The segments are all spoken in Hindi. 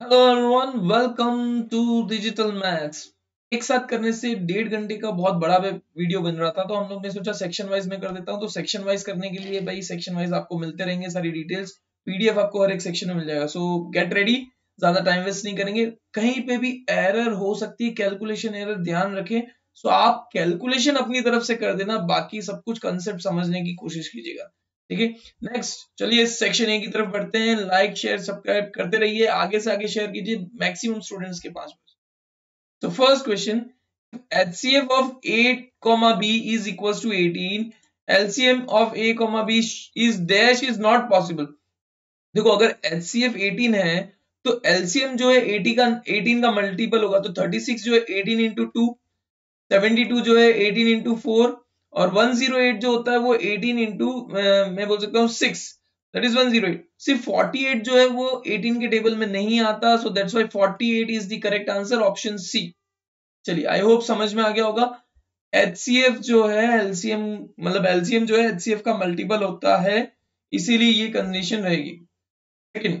Hello everyone, welcome to digital maths. एक साथ करने से 1.5 घंटे का बहुत बड़ा वीडियो बन रहा था, तो हम लोग ने सोचा सेक्शन वाइज में कर देता हूँ। तो सेक्शन वाइज करने के लिए भाई सेक्शन वाइज आपको मिलते रहेंगे सारी डिटेल्स, पीडीएफ आपको हर एक सेक्शन में मिल जाएगा। सो गेट रेडी, ज्यादा टाइम वेस्ट नहीं करेंगे। कहीं पे भी एरर हो सकती है, कैलकुलेशन एरर, ध्यान रखें। सो आप कैलकुलेशन अपनी तरफ से कर देना, बाकी सब कुछ कंसेप्ट समझने की कोशिश कीजिएगा। ठीक है, नेक्स्ट चलिए सेक्शन ए की तरफ बढ़ते हैं। लाइक शेयर सब्सक्राइब करते रहिए, आगे से आगे शेयर कीजिए मैक्सिमम स्टूडेंट्स के पास। तो first question, HCF of 8 b is equals to 18, LCM of a b is dash is not possible। देखो, अगर HCF 18 है तो LCM जो है 18 का मल्टीपल होगा, तो 36 जो है 18 इंटू 2, 72 जो है 18 इंटू 4, और 108 जो होता है वो 18 इंटू मैं बोल सकता हूँ 6, दैट इज 108। सिर्फ 48 जो है वो 18 के टेबल में नहीं आता, so that's why 48 is the correct answer, option C. चलिए, आई होप समझ में आ गया होगा। HCF जो है LCM, मतलब LCM जो है HCF का मल्टीपल होता है, इसीलिए ये कंडीशन रहेगी। लेकिन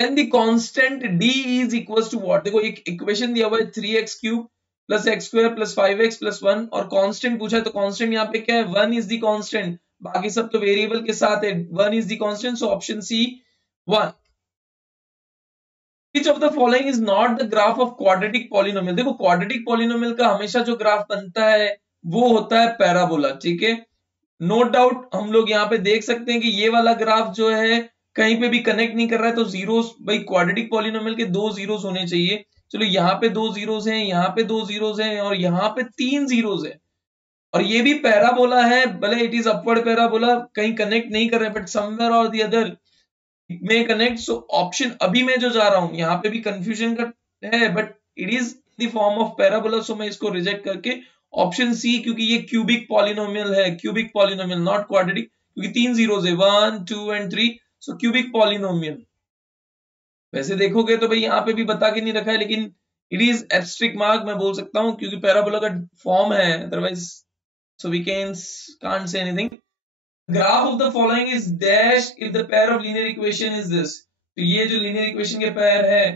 then the constant d is equals to what? देखो, एक इक्वेशन दिया हुआ है 3x cube plus x square plus 5x plus 1, और कांस्टेंट पूछा है, तो कांस्टेंट यहाँ पे क्या है? 1 इज द कांस्टेंट, बाकी सब तो वेरिएबल के साथ है। 1 is the constant, so option C 1। Which of the following is not the graph of quadratic polynomial? देखो, quadratic polynomial का हमेशा जो ग्राफ बनता है वो होता है पैराबोला। ठीक है, नो डाउट हम लोग यहाँ पे देख सकते हैं कि ये वाला ग्राफ जो है कहीं पे भी कनेक्ट नहीं कर रहा है, तो जीरोस, भाई क्वाड्रेटिक पॉलिनोमियल के दो जीरोस होने चाहिए। चलो, यहाँ पे दो जीरोस हैं, यहाँ पे दो जीरोस हैं, और यहाँ पे तीन जीरोस हैं, और ये भी पैराबोला है, भले इट इज अपवर्ड पैराबोला, कहीं कनेक्ट नहीं कर रहे, बट समवेयर और द अदर में कनेक्ट। सो ऑप्शन अभी मैं जो जा रहा हूं, यहाँ पे भी कंफ्यूजन का है, but it is the form of parabola, so मैं इसको रिजेक्ट करके ऑप्शन सी, क्योंकि ये क्यूबिक पॉलिनोमियल है, क्यूबिक पॉलिनोमियल नॉट क्वाड्रेटिक, क्योंकि तीन जीरोस है, 1 2 एंड 3, सो क्यूबिक पॉलिनोमियल। वैसे देखोगे तो भाई यहाँ पे भी बता के नहीं रखा है, लेकिन इट इज एब्स्ट्रिक्ट मार्क मैं बोल सकता हूँ, क्योंकि पैराबोला का फॉर्म है, otherwise so we can't say anything. Graph of the following is dash if the pair of linear equation is this. तो ये जो लीनियर इक्वेशन के पेयर है,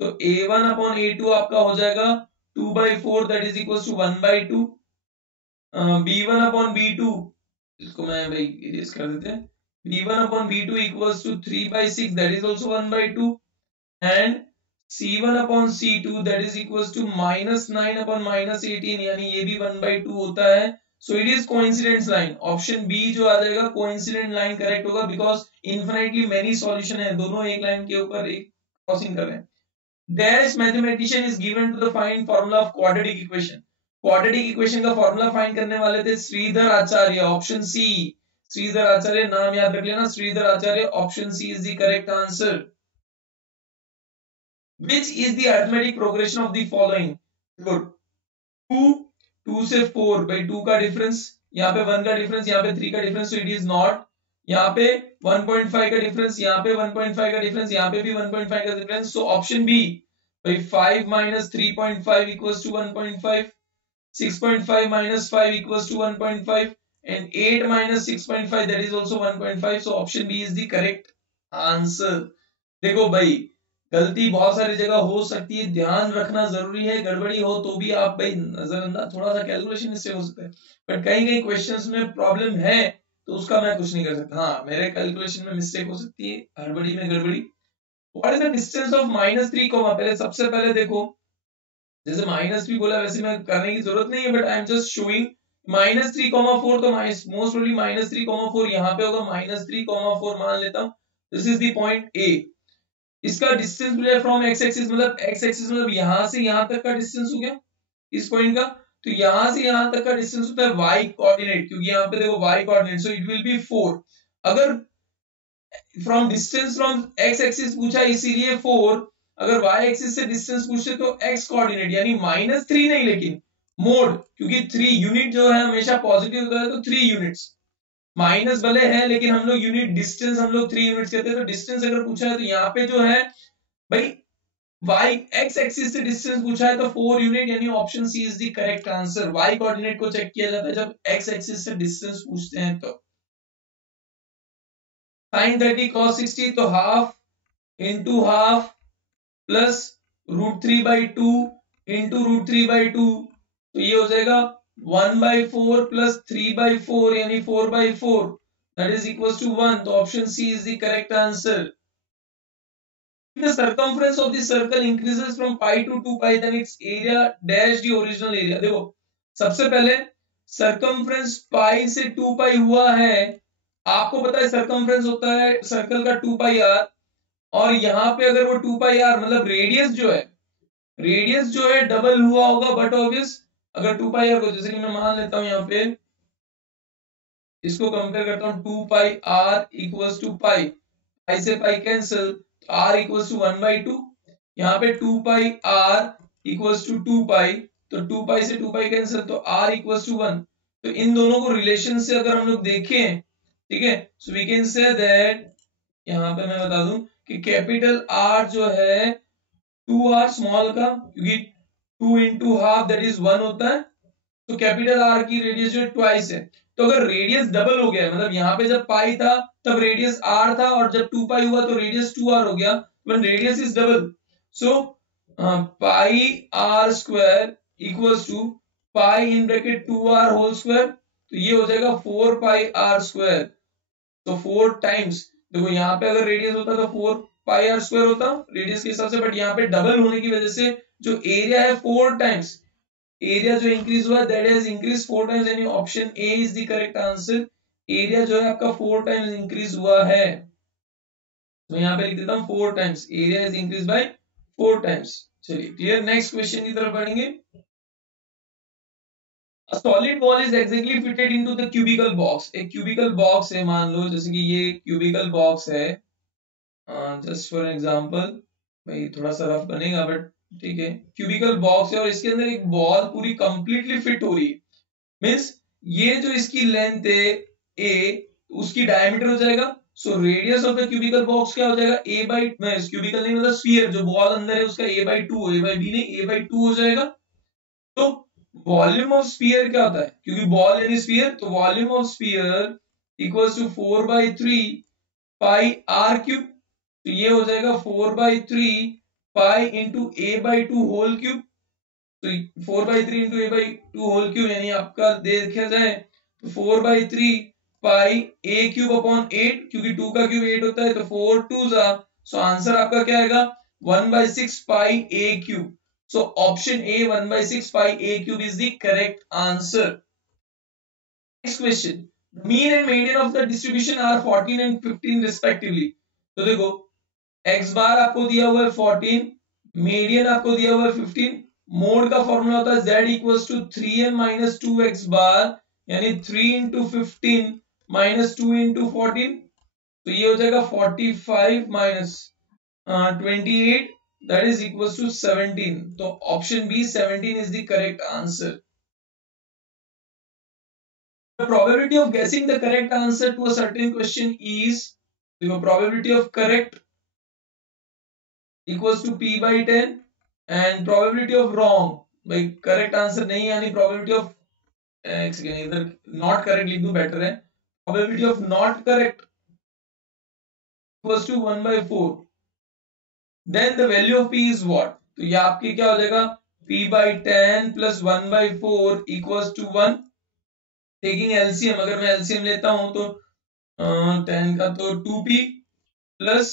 तो a1 अपॉन a2 आपका हो जाएगा 2/4, that is equal to 1/2। b1 upon b2, इसको मैं भाई इरेज कर देते हैं, b1 upon b2 equals to 3/6, that is also 1/2, and c1 upon c2 that is equals to -9 upon -18, यानी ये भी 1/2 होता है। So it is coincidence line, option B जो आ जाएगा कोइंसिडेंट लाइन करेक्ट होगा, बिकॉज इनफिनिटली मेनी सॉल्यूशन है, दोनों एक लाइन के ऊपर एक क्रॉसिंग कर रहे हैं। Dash mathematician is given to the find formula of quadratic equation. Quadratic equation का फार्मूला फाइंड करने वाले थे श्रीधर आचार्य, ऑप्शन सी। श्रीधर आचार्य नाम याद रख लेना, Shridhar Acharya, option C is the correct answer. Which is the arithmetic progression of the following? Good. 2 से 4, भाई 2 का डिफरेंस, यहाँ पे 1 का डिफरेंस, यहाँ पे 3 का डिफरेंस, तो इट इज नॉट। यहाँ पे 1.5 का डिफरेंस, यहाँ पे 1.5 का डिफरेंस, यहाँ पे भी 1.5 का डिफरेंस, सो ऑप्शन बी, भाई 5 minus 3.5 equals to 1.5, 6.5 minus 5 equals to 1.5, and 8 minus 6.5 that is also 1.5, so option B is the correct answer. देखो भाई, गलती बहुत सारी जगह हो सकती है, ध्यान रखना जरूरी है, गड़बड़ी हो तो भी आप भाई नजरअंदाज, थोड़ा सा कैलकुलेशन इससे हो सकता है, बट कहीं कहीं क्वेश्चंस में प्रॉब्लम है, तो उसका मैं कुछ नहीं कर सकता। हाँ, मेरे कैलकुलेशन में मिस्टेक हो सकती है, हड़बड़ी में गड़बड़ी। What is the distance of -3, पहले सबसे पहले देखो, जैसे -3 बोला, वैसे मैं करने की जरूरत नहीं है, but I am just showing. -3, 4 तो मोस्ट प्रोबेबली -3, 4 यहाँ पे होगा, -3, 4 मान लेता हूँ, this is the point A. इसका डिस्टेंस मिला फ्रॉम एक्स एक्सिस, मतलब एक्स एक्सिस मतलब यहां से यहां तक का डिस्टेंस हो गया इस पॉइंट का, तो यहां से यहां तक का डिस्टेंस होता है वाई कोऑर्डिनेट, क्योंकि यहाँ पे देखो Y coordinate, so it will be 4। अगर from distance from X axis पूछा इसीलिए 4, अगर वाई एक्सिस से डिस्टेंस पूछते तो एक्स कोऑर्डिनेट, यानी -3 नहीं, लेकिन मोड, क्योंकि 3 यूनिट जो है हमेशा पॉजिटिव होता है, तो 3 यूनिट्स, माइनस भले है लेकिन हम लोग यूनिट डिस्टेंस, हम लोग 3 यूनिट्स कहते हैं, तो डिस्टेंस अगर पूछा है तो यहाँ पे जो है भाई y x एक्सिस से डिस्टेंस पूछा है, तो 4 यूनिट, यानी option C is the correct answer. y coordinate को चेक किया जाता है जब x एक्सिस से डिस्टेंस पूछते हैं तो। sin 30 cos 60, तो half into half plus √3/2 into √3/2, तो ये हो जाएगा 1/4 प्लस 3/4 यानी 4/4, दैट इज इक्वल टू 1। तो option C is the correct answer. The circumference of the circle increases from pi to 2 pi, then its area dash the original area। देखो सबसे पहले circumference pi से 2 pi हुआ है, आपको पता है circumference होता है सर्कल का 2 pi r, और यहाँ पे अगर वो 2 pi r मतलब रेडियस जो है डबल हुआ होगा, बट ऑब्वियस अगर 2 pi r को, जैसे कि मैं मान लेता हूं यहाँ पे इसको कंपेयर करता हूं, 2 pi r equals to pi, pi से pi cancel, r equals to 1/2, यहाँ पे 2 pi r equals to 2 pi, तो 2 pi से 2 pi कैंसिल, तो r इक्वल्स टू 1। तो इन दोनों को रिलेशन से अगर हम लोग देखें, ठीक है, so we can say that, यहाँ पे मैं बता दूं कि कैपिटल R जो है 2r स्मॉल का, क्योंकि 2 इंटू हाफ दैट इज 1 होता है, तो कैपिटल R की रेडियस जो है ट्वाइस है। तो अगर रेडियस डबल हो गया है, मतलब यहाँ पे जब पाई था तब रेडियस r था, और जब 2 पाई हुआ तो रेडियस 2r हो गया, when radius is double, so pi r square equals to pi in bracket 2r whole square, तो ये हो जाएगा 4 पाई r स्क्वायर। तो 4 टाइम्स, देखो यहाँ पे अगर रेडियस होता तो 4 पाई r स्क्वायर होता रेडियस के हिसाब से, बट यहाँ पे डबल होने की वजह से जो एरिया है 4 टाइम्स, एरिया जो इंक्रीज हुआ दैट हैज इंक्रीज 4 टाइम्स, यानी option A is the correct answer. Area जो है आपका 4 टाइम्स इंक्रीज हुआ है, तो यहाँ पे लिख देता हूँ 4 times, area is increase by 4 times. चलिए क्लियर, नेक्स्ट क्वेश्चन की तरफ बढ़ेंगे। A solid wall is exactly fitted into the cubical box। एक cubical box है, मान लो जैसे कि ये cubical box है, जस्ट फॉर एग्जांपल, भाई थोड़ा सा रफ बनेगा बट ठीक है, क्यूबिकल बॉक्स है और इसके अंदर एक बॉल पूरी कंप्लीटली फिट हो रही है, मींस ये जो इसकी लेंथ है a, उसकी डायमीटर हो जाएगा, so radius of the cubical box क्या हो जाएगा, a बाई, क्यूबिकल नहीं मतलब स्फीयर, जो बॉल अंदर है उसका a/2, a/b नहीं a/2 हो जाएगा। तो वॉल्यूम ऑफ स्फीयर क्या होता है, क्योंकि बॉल यानी स्फीयर, तो volume of sphere equals to 4/3 pi r cube, तो ये हो जाएगा 4/3 pi into a/2 whole cube, तो 4/3 इंटू a/2 होल क्यूब, यानी आपका देखा जाए तो 4/3 पाई a क्यूब अपॉन 8, क्योंकि 2 का क्यूब 8 होता है, तो 4 2 जा, सो आंसर आपका क्या आएगा 1/6 pi a cube. So option A 1/6 pi a cube is the correct answer. Next question, mean and median of the distribution are 14 and 15 respectively. तो देखो x बार आपको दिया हुआ है 14, मीडियन आपको दिया हुआ है 15, मोड का फॉर्मूला होता है z equals to 3m minus 2x bar, यानी 3 इंटू 15 माइनस 2 इंटू 14, तो ये हो जाएगा 45 minus 28, that is equals to 17। तो option B 17 is the correct answer. The probability of guessing the correct answer to a certain question is, the probability of correct equals to p by 10 and probability of wrong, भाई correct answer नहीं है, यानी probability of एक सेकेंड इधर not correct लिख दूं बेटर है, probability of not correct equals to 1/4, then the value of p is what, तो ये आपकी क्या हो जाएगा p by 10 plus 1/4 equals to 1, taking LCM, अगर मैं एलसीएम लेता हूं तो 10 का तो 2p प्लस,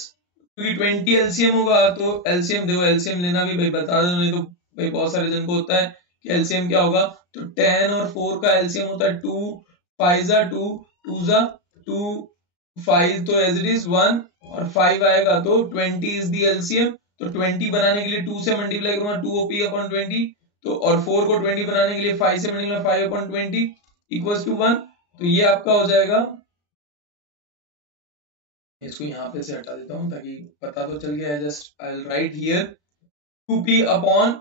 क्योंकि 20 एलसीएम होगा तो एलसीएम, देखो एलसीएम लेना भी भाई बता दो, नहीं तो भाई बहुत सारे जन को होता है कि एलसीएम क्या होगा, तो 10 और 4 का एलसीएम होता है 2, 5 जा 2, 2 जा 2, 5 तो एज इट इज 1, और 5 आएगा तो 20 इज दी एलसीएम, तो 20 बनाने के लिए 2 से मल्टीप्लाई करूंगा 2p अपॉन 20, तो और 4 को 20 बनाने के लिए 5 से मल्टीप्लाई 5 अपॉन 20 इक्वल्स टू 1, तो ये आपका हो जाएगा, इसको यहाँ पे से हटा देता हूं ताकि पता तो चल गया है, just I will write here 2p upon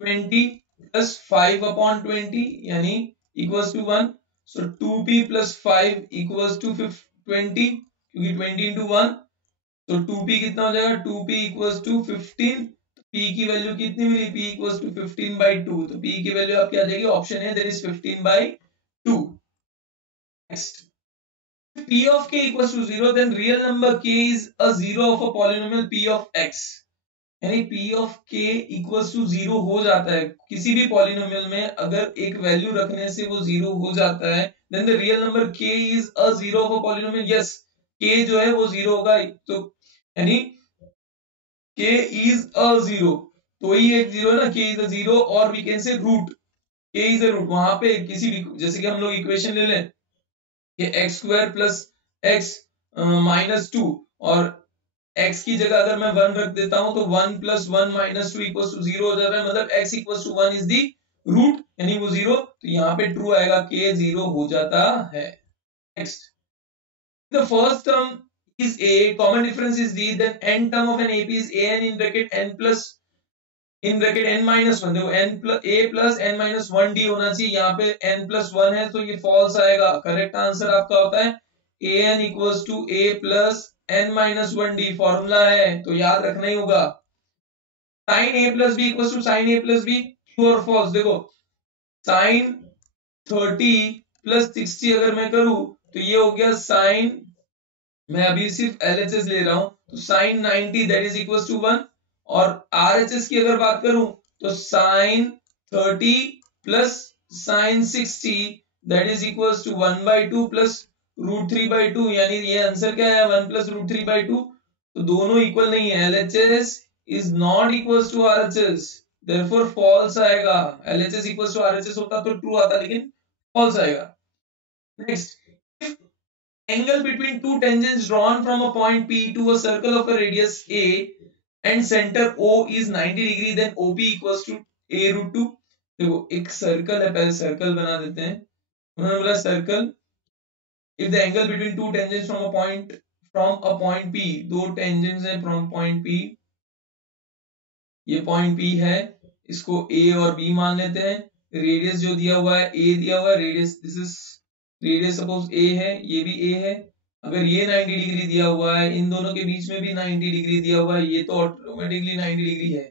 20 plus 5 upon 20 यानी equals to 1, so 2p plus 5 equals to 20, क्योंकि 20 इंटू 1, तो 2p कितना हो जाएगा 2p इक्वल्स टू 15, p की वैल्यू कितनी मिली, p इक्वल्स टू 15/2, तो p की वैल्यू आपकी आ जाएगी ऑप्शन है that is 15/2। Next, p of k equals to 0, then real number k is a zero of a polynomial p of x, यानी p of k equals to 0 हो जाता है किसी भी पॉलिनोमियल में, अगर एक वैल्यू रखने से वो 0 हो जाता है, then the real number k is a zero of a polynomial. Yes, k जो है वो 0 होगा, तो यानी k इज अ 0, तो ही एक 0 है ना, k इज अ 0, और we can say root, k is a root. वहां पे किसी भी, जैसे कि हम लोग इक्वेशन ले लें कि x square plus x minus 2, और x की जगह अगर मैं 1 रख देता हूं तो 1 प्लस 1 माइनस 2 इक्वल टू 0 हो जाता है, मतलब x equal to 1 is the root, यानी वो 0, तो यहाँ पे ट्रू आएगा, k 0 हो जाता है। Next, the first term is a, common difference is d, then n term of an AP is an in bracket n plus in bracket n minus 1, देखो n plus a plus n minus 1 d होना चाहिए, यहाँ पे n plus 1 है तो ये false आएगा। करेक्ट आंसर आपका होता है an equals to a plus n minus 1 d, formula है तो याद रखना ही होगा। sin a plus b equals to sin a plus b, true और false। देखो sin 30 plus 60 अगर मैं करूं तो ये हो गया sin, मैं अभी सिर्फ LHS ले रहा हूं, तो sin 90 that is equal to 1, और RHS की अगर बात करूं तो sin 30 plus sin 60 that is equal to 1/2 plus √3/2, यानी ये आंसर क्या है 1 प्लस √3/2, तो दोनों इक्वल नहीं है। LHS is not equal to RHS, therefore false आएगा। LHS इक्वल टू RHS होता तो ट्रू आता, लेकिन फॉल्स आएगा। Next, angle between two tangents drawn from a point P to a circle of a radius A and center O is 90 degree, then OP equals to a√2। देखो एक सर्कल है, पहले सर्कल बना देते हैं। उन्होंने बोला circle, if the angle between two tangents from a point P, दो tangents है from point P, ये point P है, इसको A और B मान लेते हैं। रेडियस जो दिया हुआ है A दिया हुआ है, radius this is radius suppose A है, ये भी A है। अगर ये 90 डिग्री दिया हुआ है, इन दोनों के बीच में भी 90 डिग्री दिया हुआ है, ये तो ऑटोमेटिकली 90 डिग्री है,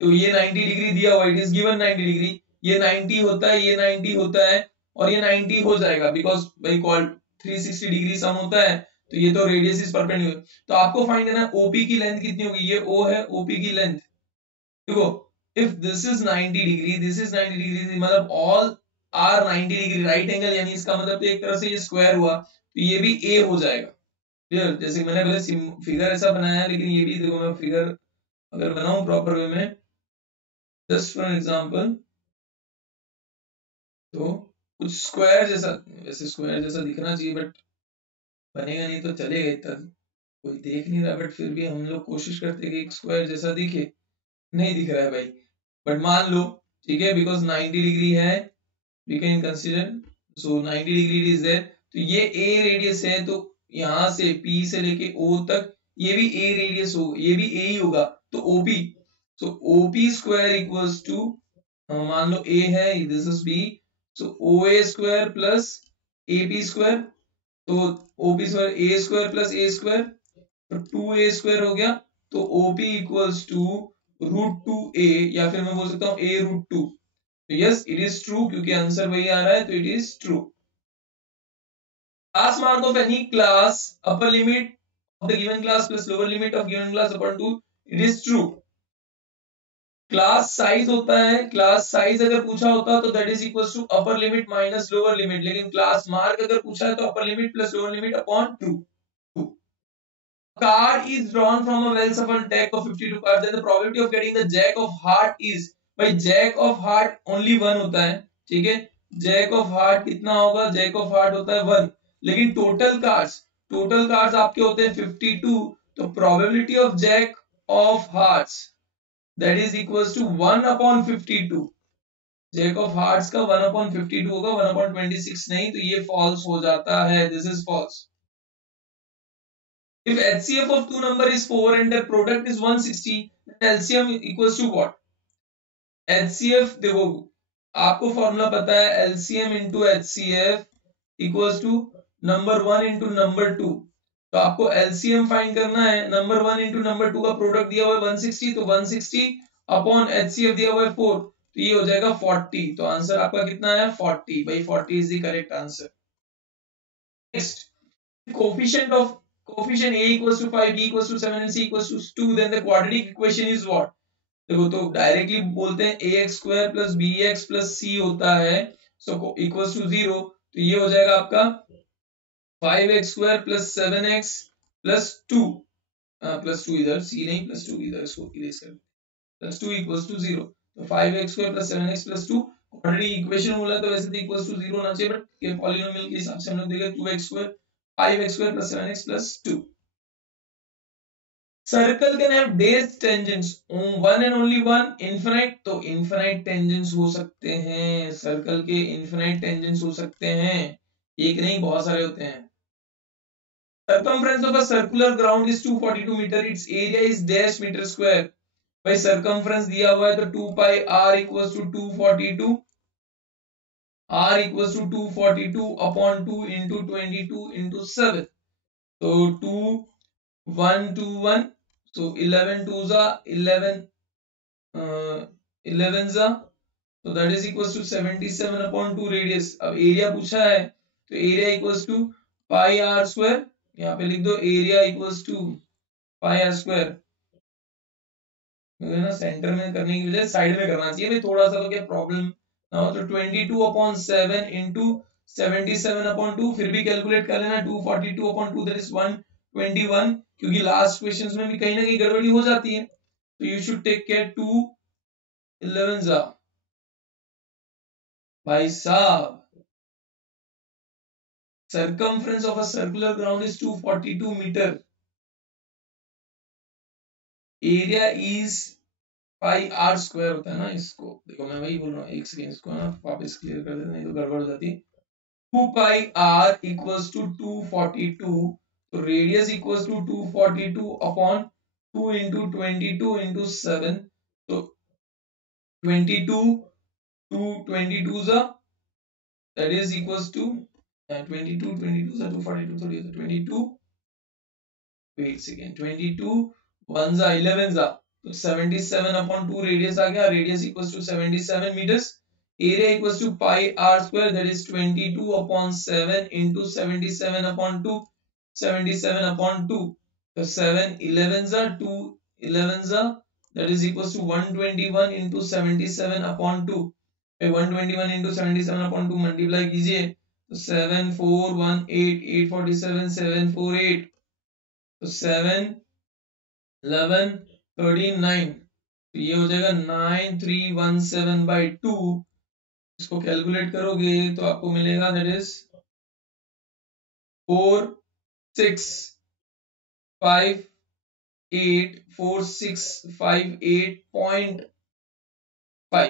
तो ये 90 डिग्री दिया हुआ है, इट इज गिवन 90 डिग्री, ये 90 होता है, ये 90 होता है, और ये 90 हो जाएगा बिकॉज भाई कॉल 360 डिग्री सम होता है, तो ये तो रेडियस इज परपेंडिकुलर। तो आपको फाइंड करना है OP की लेंथ कितनी होगी, ये O है, OP की लेंथ देखो, if this is 90 degree, this is 90 degree, मतलब all are 90 degree right angle, यानी इसका मतलब तो एक तरह से ये स्क्वायर हुआ, तो ये भी A हो जाएगा। क्लियर, जैसे मैंने पहले फिगर ऐसा बनाया है, लेकिन ये भी देखो मैं फिगर अगर बनाऊं प्रॉपर वे में, जस्ट फॉर एग्जांपल, तो कुछ स्क्वायर जैसा, वैसे स्क्वायर जैसा दिखना चाहिए बट बनेगा नहीं तो चलेगा, इतना कोई देख नहीं रहा, बट फिर भी हम लोग कोशिश करते हैं कि एक स्क्वायर जैसा दिखे, नहीं दिख रहा है भाई, बट मान लो ठीक है, बिकॉज 90 डिग्री है, we can consider, so 90 degree is there, तो ये A रेडियस है, तो यहां से P से लेके O तक ये भी A रेडियस होगा, ये भी A ही होगा, तो OP, so OP square equals to, मान लो A है, दिस इज B, सो OA square plus AP square, तो OP square A square plus A square, तो 2A स्क्वायर हो गया, तो OP इक्वल्स टू √2A, या फिर मैं बोल सकता हूँ A√2। Yes it is true, क्योंकि आंसर वही आ रहा है, तो it is true. Class mark of any class, upper limit of the given class plus lower limit of given class upon 2, it is true। Class size होता है, क्लास साइज अगर पूछा होता तो that is equal to upper limit minus lower limit, लेकिन क्लास मार्क अगर पूछा है तो upper limit plus lower limit upon 2। Card is drawn from a well shuffled deck of 52 cards, then the probability of getting the jack of heart is, भाई jack of heart only 1 होता है, ठीक है, jack of heart कितना होगा, jack of heart होता है 1, लेकिन टोटल कार्ड्स आपके होते हैं 52, तो probability of jack of hearts that is equals to 1 upon 52, jack of hearts का 1 upon 52 होगा, 1 upon 26 नहीं, तो ये false हो जाता है, this is false। If HCF of two number is 4 and their product is 160, then LCM equals to what? HCF देखो आपको फॉर्मूला पता है, LCM into HCF equals to number 1 into number 2, तो आपको LCM फाइंड करना है, नंबर 1 into नंबर 2 का प्रोडक्ट दिया हुआ है 160, तो 160 अपॉन HCF दिया हुआ है 4, तो ये हो जाएगा 40, तो आंसर आपका कितना है 40, भाई 40 is the correct answer. Next, coefficient of coefficient a equals to 5, b equals to 7 and c equals to 2, then the quadratic equation is what? देखो तो डायरेक्टली बोलते हैं ax square plus bx plus c होता है सो इक्वल्स टू 0, तो ये हो जाएगा आपका 5x square plus 7x plus 2, plus 2 इधर, c नहीं प्लस 2 इधर, इसको इरेज कर, प्लस 2 इक्वल्स टू 0, तो 5x square plus 7x plus 2 quadratic equation बोला तो वैसे तो इक्वल्स टू 0 होना चाहिए, बट ये पॉलिनोमियल के हिसाब से हम लोग देखें 2x square 5x square plus 7x plus 2. Circle can have days tangents, one and only one, infinite, तो इनफिनाइट टेंजेंट्स हो सकते हैं, सर्कल के इनफिनाइट टेंजेंट्स हो सकते हैं, एक नहीं बहुत सारे होते हैं. Circumference of a circular ground is 242 meter, its area is dash meter square. भाई circumference दिया हुआ है तो 2 pi r equals to 242, r equals to 242 upon 2 into 22 into 7, so 2 1 2 1, so 11 2s are 11, 11s are, so that is equals to 77 upon 2 radius. अब एरिया पूछा है तो area equals to pi R square, यहाँ पे लिख दो area equals to pi R square, ना सेंटर में करने की बजाय साइड में करना चाहिए भाई, थोड़ा सा तो क्या प्रॉब्लम ना हो, तो 22 अपॉन 7 इंटू 77 अपॉन 2, फिर भी कैलकुलेट कर लेना 242 अपॉन 2 दैट इज 121, क्योंकि लास्ट क्वेश्चंस में भी कहीं ना कहीं गड़बड़ी हो जाती है, तो यू शुड टेक केयर. 2 11 भाई साहब, circumference of a circular ground is 242 meter, area is pi R square होता है ना, इसको देखो मैं वही बोल रहा हूँ, एक सेकेंड इसको ना वापस क्लियर कर देते, नहीं तो गड़बड़ हो जाती है. 2 पाई आर इक्वल्स टू 242, तो radius equals to 242 upon 2 into 22 into 7, तो 22 2 22 that is equals to 22 22 242 थोड़ी 22, wait second, 22 1s are 11s are, तो 77 upon 2 रेडियस आ गया, radius equals to 77 metres, area equals to pi R square that is 22 upon 7 into 77 upon 2, 77 upon 2, तो 7 11s are 2 11s are that is equals to 121 into 77 upon 2, 121 into 77 upon 2 multiply कीजिए तो 7418 847 748, तो 7 11 13 9, तो ये हो जाएगा 9317 by 2, इसको कैलकुलेट करोगे तो आपको मिलेगा दैट इज 4658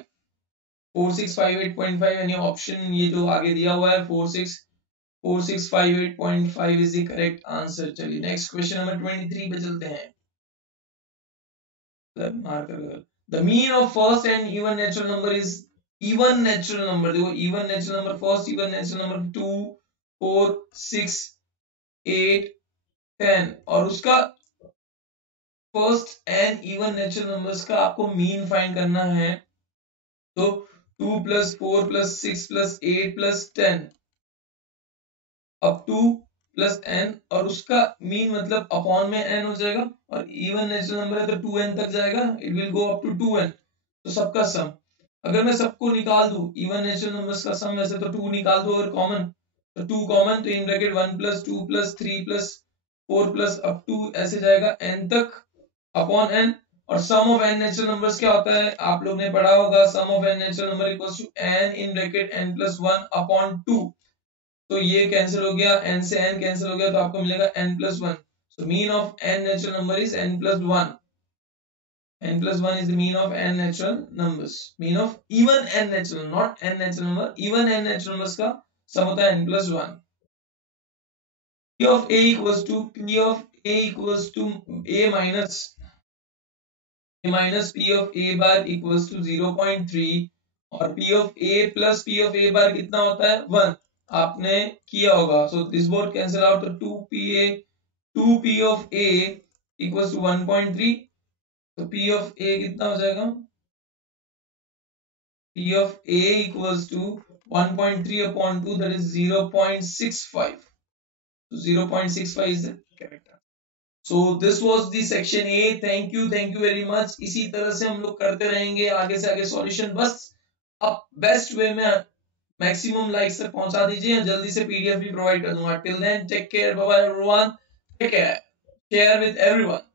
4658.5, यानी ऑप्शन ये जो आगे दिया हुआ है 4658.5 इज द करेक्ट आंसर. चलिए नेक्स्ट क्वेश्चन नंबर 23 पे चलते हैं. The mean of first and even natural number is even natural number, देखो even natural number first, even natural number 2 4 6 8 10, और उसका first and even natural numbers का आपको मीन फाइंड करना है, तो 2 plus 4 plus 6 plus 8 plus 10 up two plus n, और उसका मीन मतलब अपॉन में n हो जाएगा, और इवन नेचुरल नंबर है तो 2n तक जाएगा, it will go up to 2n, तो सबका सम, अगर मैं सबको निकाल दूं इवन नेचुरल नंबर्स का सम, वैसे तो 2 निकाल दो और कॉमन, तो 2 कॉमन, तो in bracket 1 plus 2 plus 3 plus 4 plus up to ऐसे जाएगा n तक अपॉन n, और sum of n natural numbers क्या होता है आप लोग ने पढ़ा होगा, sum of n natural number equals to n in bracket n plus 1 upon 2, तो ये कैंसिल हो गया, n से n कैंसिल हो गया, तो आपको मिलेगा n plus 1, so mean of n natural number is n plus 1, n plus 1 is the mean of n natural numbers, mean of even n natural, not n natural number, even n natural numbers का सम होता है n plus 1. P of a equals to p of a equals to a minus p of a bar equals to 0.3, और p of a plus p of a bar कितना होता है 1, आपने किया होगा, so this board cancel out, तो 2p of a equals to 1.3, तो p of a कितना हो जाएगा, p of a equals to 1.3 upon 2 that is 0.65, so 0.65 is the correct answer. So this was the section A. Thank you very much. इसी तरह से हम लोग करते रहेंगे आगे से आगे सॉल्यूशन। बस आप बेस्ट वे में मैक्सिमम लाइक्स तक पहुंचा दीजिए, जल्दी से पीडीएफ भी प्रोवाइड कर दूंगा। Till then take care, bye bye everyone, take care, share with everyone.